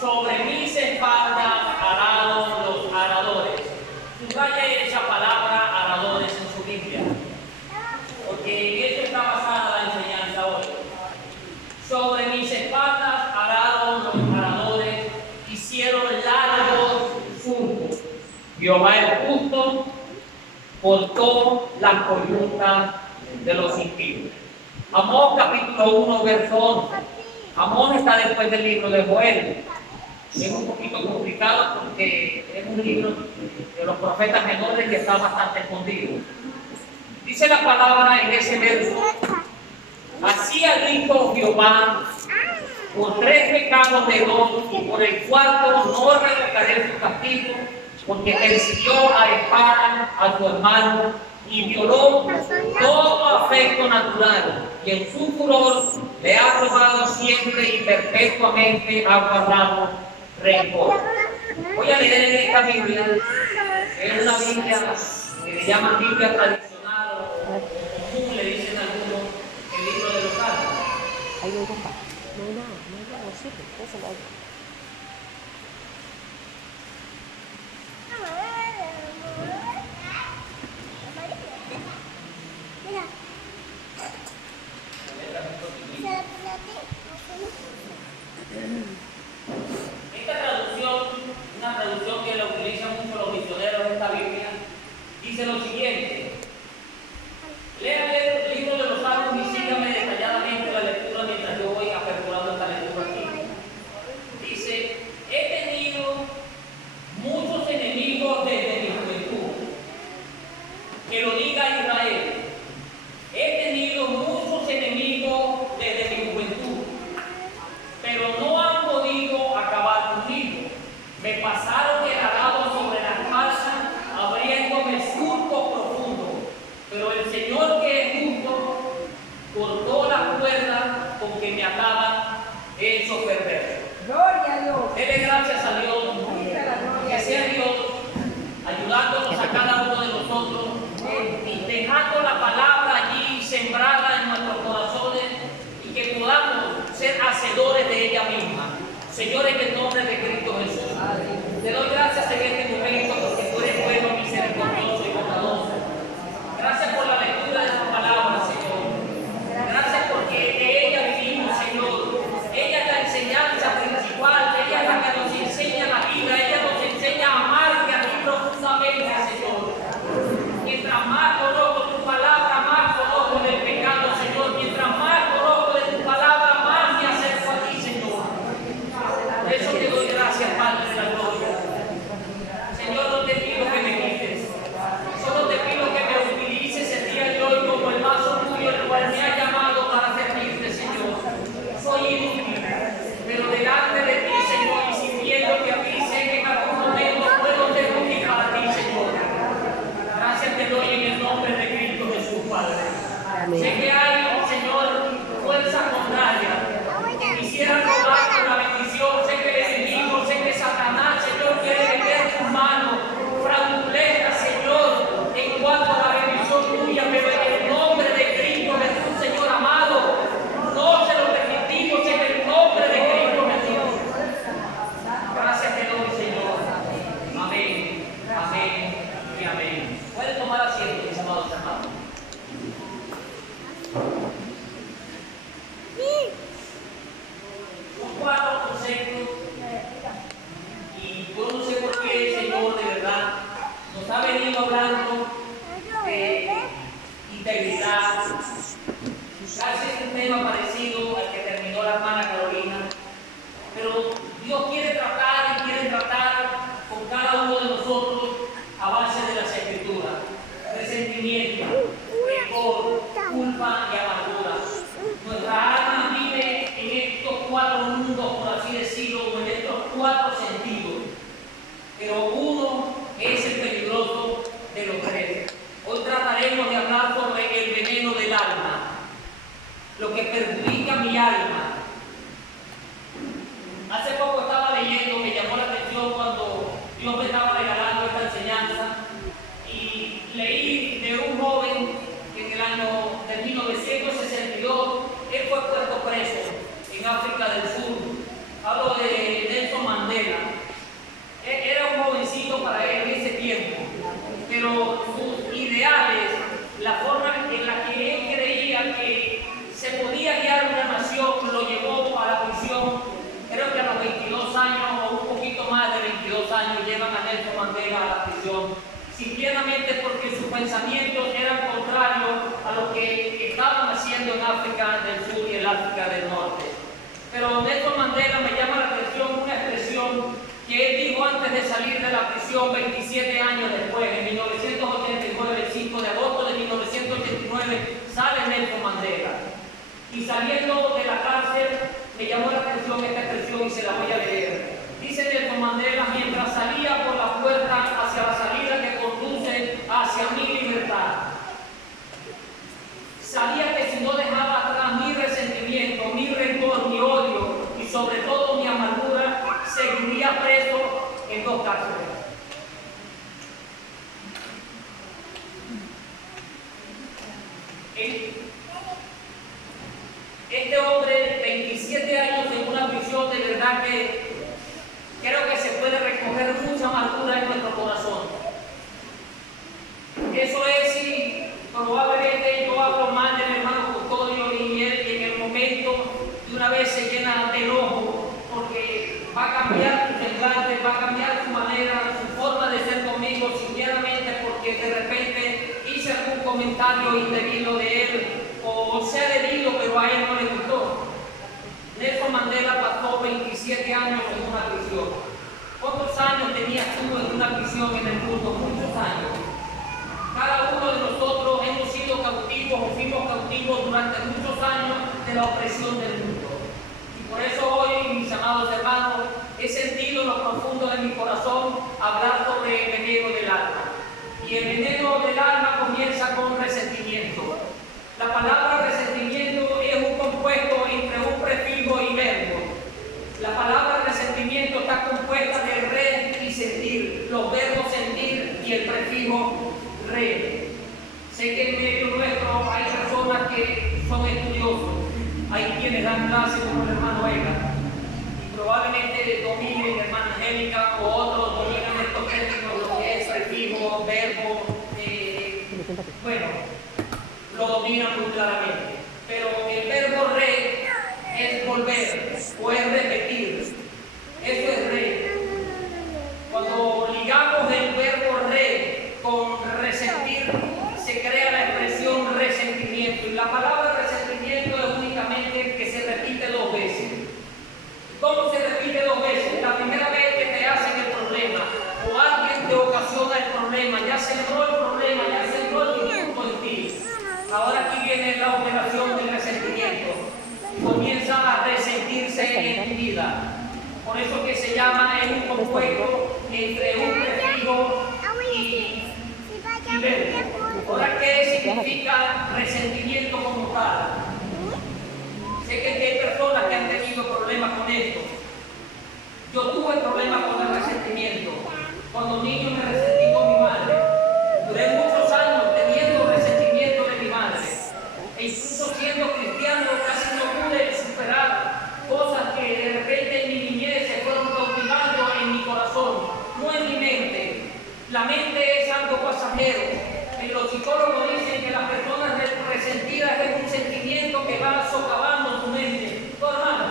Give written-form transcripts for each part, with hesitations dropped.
sobre mis espaldas araron los aradores. Subraya esa palabra aradores en su Biblia, porque en eso está basada la enseñanza hoy. Sobre mis espaldas araron los aradores, hicieron largos surcos. Jehová el justo cortó la coyunta de los impíos. Amós capítulo 1, verso 11. Amós está después del libro de Joel. Es un poquito complicado porque es un libro de los profetas menores que está bastante escondido. Dice la palabra en ese verso: así ha dicho Jehová, por 3 pecados de 2 y por el cuarto no revocaré su castigo, porque persiguió a espada a su hermano y violó todo afecto natural, y en su furor le ha robado siempre y perpetuamente ha guardado rencor. Voy a leer en esta Biblia, es una Biblia que le llaman Biblia tradicional o común, le dicen algunos, el libro de los Salmos. Ahí voy, compa. No hay nada, no sirve, eso lo hago. Esta traducción, una traducción que la utilizan mucho los misioneros de esta Biblia, dice lo siguiente: lea el libro de los Salmos y sígame detalladamente la lectura mientras yo voy aperturando esta lectura aquí. Dice: he tenido muchos enemigos desde mi juventud. Que lo diga Israel. He tenido muchos enemigos desde mi juventud, pero no han podido acabar conmigo. Me pasaron el arado sobre la espalda, abriéndome surco profundo. Pero el Señor, que es justo, cortó la cuerda con que me ataban esos perversos. Gloria a Dios. Dele gracias a Dios, que sea Dios ayudándonos a cada uno de nosotros y dejando la palabra allí sembrada en nuestros corazones y que podamos ser hacedores de ella misma. Señor, en el nombre de Cristo Jesús, te doy gracias en este momento porque tú eres bueno, misericordioso y bondadoso. Gracias por la lectura de tu palabra, Señor. Gracias porque de ella vivimos, Señor. Ella es la enseñanza principal, ella es la que nos enseña la vida, ella nos enseña a amarte a ti profundamente, Señor. Mientras más conozco tu palabra, más conozco del pecado, Señor. Mientras más conozco de tu palabra, más me acerco a ti, Señor. Por eso te doy gracias, Padre de la gloria. Señor, no te pido que me quites, solo te pido que me utilices el día de hoy como el vaso tuyo, el cual me ha llamado para servirte, Señor. Soy inútil, pero delante de ti, Señor, y sirviéndote a ti, sé que en algún momento puedo ser útil para ti, Señor. Gracias te doy en el nombre de Cristo Jesús, Padre. Amén. Sé que hay, Señor, fuerza contraria que quisiera robar la bendición. Sé que el enemigo, sé que Satanás, Señor, quiere meter sus manos fraudulentas, Señor, en cuanto a la bendición tuya, pero en el nombre de Cristo Jesús, Señor amado, no se lo permitimos en el nombre de Cristo Jesús. Gracias te doy, Señor. Amén, amén y amén. Pueden tomar asiento, mis amados hermanos. Son 4 conceptos y yo no sé por qué el Señor de verdad nos ha venido hablando de integridad. Casi es un tema parecido al que terminó la hermana Carolina, pero Dios quiere tratar y quiere tratar con cada uno de nosotros a base de las Escrituras. Resentimiento, rencor, culpa y amargura. Nuestra alma vive en estos 4 mundos, por así decirlo, o en estos 4 sentidos. Pero uno es el peligroso de los 3. Hoy trataremos de hablar sobre el veneno del alma, lo que perjudica mi alma. Hace poco estaba leyendo, me llamó la atención cuando Dios me estaba regalando esta enseñanza y leí de un joven que en el año de 1962 él fue puesto preso en África del Sur. Hablo de Nelson Mandela. Mandela. Era un jovencito para él en ese tiempo, pero sus ideales, la forma en la que él creía que se podía guiar una nación, lo llevó a la prisión. Creo que a los 22 años o un poquito más de 22 años llevan a Nelson Mandela a la prisión, simplemente porque sus pensamientos eran contrarios a lo que estaban haciendo en África del Sur y en África del Norte. Pero Nelson Mandela me llama la atención una expresión que él dijo antes de salir de la prisión 27 años después, en 1989, el 5 de agosto de 1989, sale Nelson Mandela. Y saliendo de la cárcel, me llamó la atención esta expresión y se la voy a leer. Dice Nelson Mandela: mientras salía por la puerta hacia la salida que conduce hacia mi libertad, sabía que si no dejaba atrás mi resentimiento, mi rencor, mi odio y sobre todo mi amargura, seguiría preso en 2 cárceles. Este hombre, 27 años en una prisión, de verdad que creo que se puede recoger mucha amargura en nuestro corazón. Eso es si probablemente yo hablo mal del hermano Custodio y él en el momento de una vez se llena de enojo porque va a cambiar su semblante, va a cambiar su manera, su forma de ser conmigo, sinceramente porque de repente hice algún comentario indebido de él o sea debido, pero a él no le gustó. Nelson Mandela pasó 27 años en una prisión. ¿Cuántos años tenías tú en una prisión en el mundo? Muchos años. Cada uno de nosotros hemos sido cautivos o fuimos cautivos durante muchos años de la opresión del mundo. Y por eso hoy, mis amados hermanos, he sentido en lo profundo de mi corazón hablar sobre el veneno del alma. Y el veneno del alma comienza con resentimiento. La palabra resentimiento es un compuesto entre un prefijo y verbo. La palabra resentimiento está compuesta de re y sentir, los verbos sentir y el prefijo re. Sé que en medio nuestro hay personas que son estudiosos, hay quienes dan clases como el hermano Ega, y probablemente dominen, hermana Angélica, o otros dominan estos términos, lo que es prefijo, verbo, bueno, lo dominan muy claramente. Pero el verbo re es volver o es repetir. Eso es re. Cuando ligamos el verbo re con resentir, se crea la expresión resentimiento. Y la palabra resentimiento es únicamente que se repite 2 veces. ¿Cómo se repite 2 veces? La primera vez que te hacen el problema o alguien te ocasiona el problema, ya sembró el problema, ya sembró el disgusto en ti. Ahora aquí viene la operación del resentimiento. Comienza a resentirse en tu vida. Por eso que se llama, es un compuesto entre un prefijo y verbo. Ahora, ¿qué significa resentimiento como tal? Sé que hay personas que han tenido problemas con esto. Yo tuve problemas con el resentimiento. Cuando niño me resentí con mi madre. Duré muchos años teniendo resentimiento de mi madre. E incluso siendo cristiano casi no pude superar cosas que de repente en mi niñez se fueron cautivando en mi corazón, no en mi mente. La mente es algo pasajero. Los psicólogos dicen que las personas resentidas es un sentimiento que va socavando tu mente. No, hermano,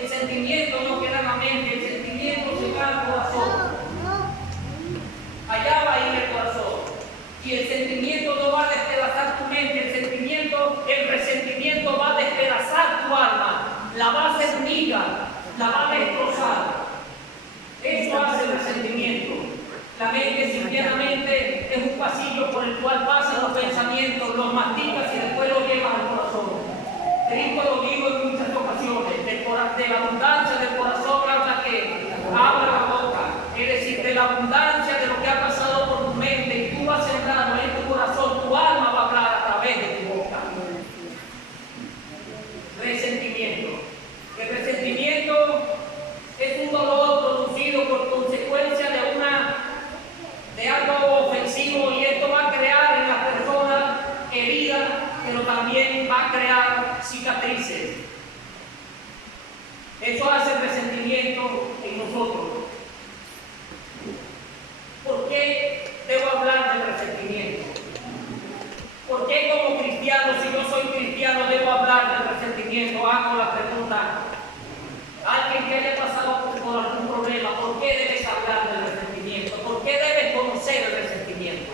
el sentimiento no queda en la mente, el sentimiento se va al corazón. Allá va a ir el corazón. Y el sentimiento no va a despedazar tu mente, el resentimiento va a despedazar tu alma, la va a hacer miga, la va a destrozar. Eso hace el resentimiento. La mente simplemente es un pasillo por el cual pasan los pensamientos, los masticas y después los llevas al corazón. Cristo lo dijo en muchas ocasiones, de la abundancia del corazón habla que abre la boca, es decir, de la abundancia de lo que ha pasado por tu mente y tú has sembrado en tu corazón, tu alma va a hablar a través de tu boca. Resentimiento. El resentimiento es un dolor producido por consecuencia de algo ofensivo y esto va a crear en la persona heridas, pero también va a crear cicatrices. Eso hace el resentimiento en nosotros. ¿Por qué como cristiano, si yo soy cristiano, debo hablar del resentimiento? Hago la pregunta. Alguien que haya pasado por algún problema, ¿por qué debes hablar del resentimiento? ¿Por qué debes conocer el resentimiento?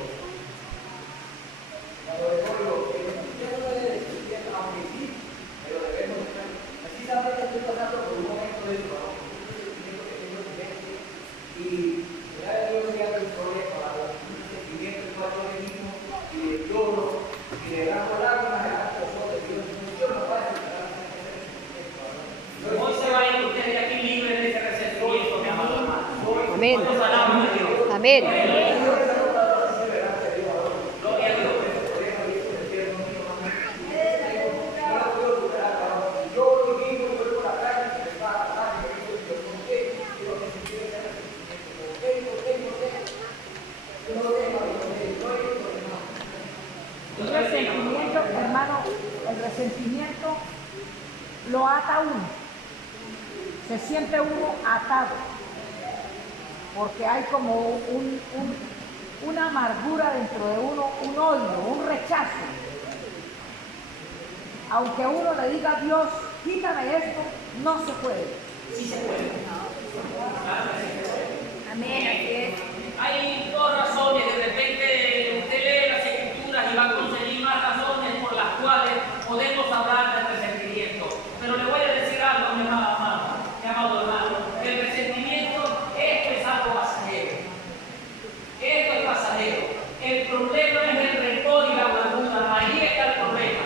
Hoy se va a ir usted de aquí libre de ese resentimiento, mi amado hermano. Amén. ¿Cuántos alabamos a Dios? Amén. Gloria a Dios. El resentimiento, hermano, el resentimiento lo ata uno. Se siente uno atado. Porque hay como una amargura dentro de uno, un odio, un rechazo. Aunque uno le diga a Dios, quítame esto, no se puede. Sí se puede. Amén, así es. Hay dos razones, de repente usted lee las escrituras y va a conseguir más razones por las cuales podemos hablar del resentimiento. Pero le voy a decir algo, mi amado hermano, el resentimiento, esto es algo pasajero. Esto es pasajero. El problema es el rencor y la amargura, ahí está el problema.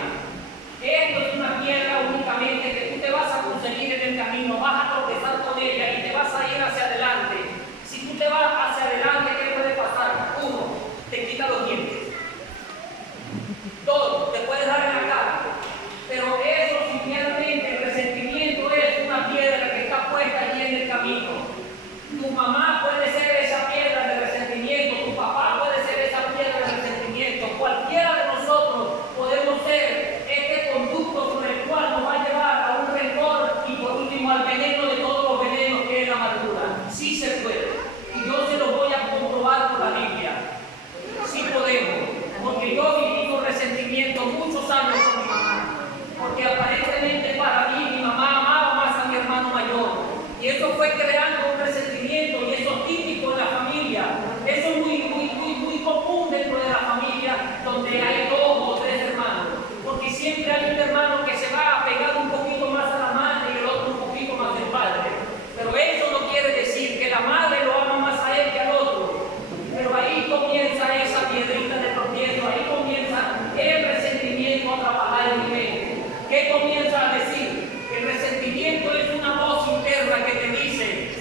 Esto es una piedra únicamente que tú te vas a conseguir en el camino, vas a tropezar con ella y te vas a ir hacia adelante. Si tú te vas hacia adelante, ¿qué puede pasar? Uno, te quita los dientes. Dos, te puedes dar en la cara. Pero eso simplemente, el resentimiento es una piedra que está puesta allí en el camino. Tu mamá puede ser esa piedra de resentimiento, tu papá puede ser esa piedra de resentimiento. Cualquiera de nosotros podemos ser este conducto por el cual nos va a llevar a un rencor y por último al veneno de todos los venenos que es la amargura. Sí se puede. Y yo se lo voy a comprobar por la Biblia. Sí podemos. Porque yo viví con resentimiento muchos años con mi mamá. Porque aparentemente para mí mi mamá amaba más a mi hermano mayor. Y eso fue creando un resentimiento y eso es típico en la familia. Eso es muy común dentro de la familia donde hay dos o tres hermanos. Porque siempre hay un hermano que se va a pegar un poquito más a la madre y el otro un poquito más al padre. Pero eso no quiere decir que la madre lo ama más a él que al otro. Pero ahí comienza esa piedrita de tropiezo, ahí comienza el resentimiento a trabajar en mi mente. ¿Qué comienza a decir? El resentimiento es una voz interna que te dice,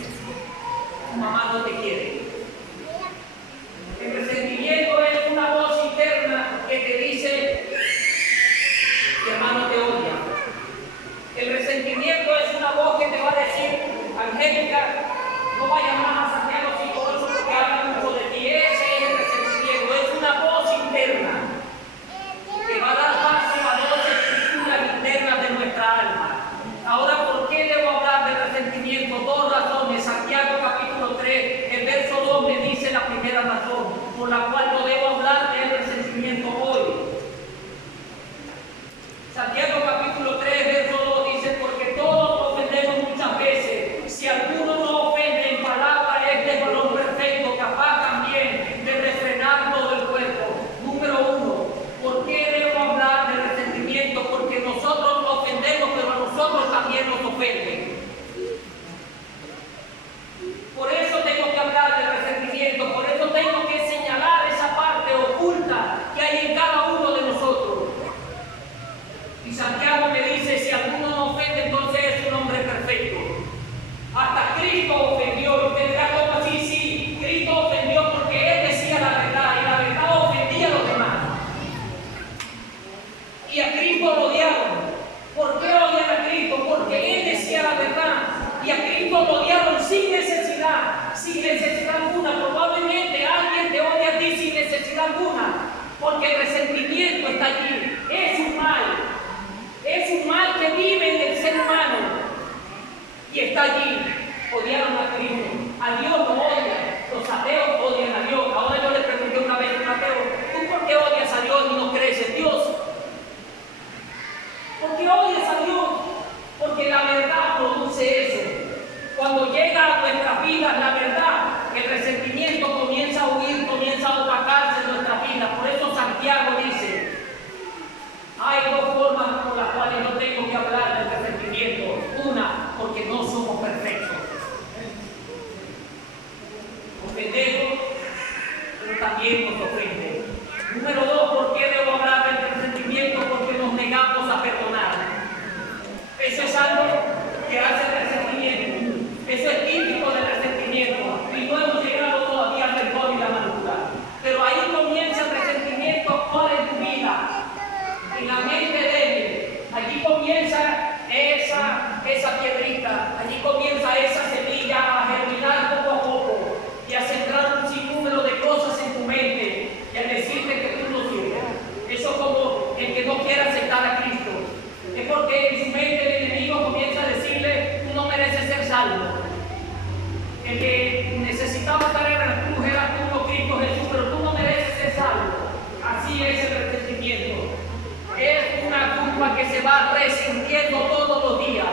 porque en su mente el enemigo comienza a decirle, tú no mereces ser salvo. El que necesitaba estar en la cruz era tú, no Cristo Jesús, pero tú no mereces ser salvo. Así es el resentimiento. Es una culpa que se va resintiendo todos los días.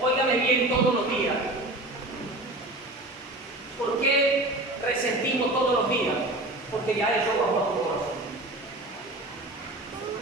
Óigame bien, todos los días. ¿Por qué resentimos todos los días? Porque ya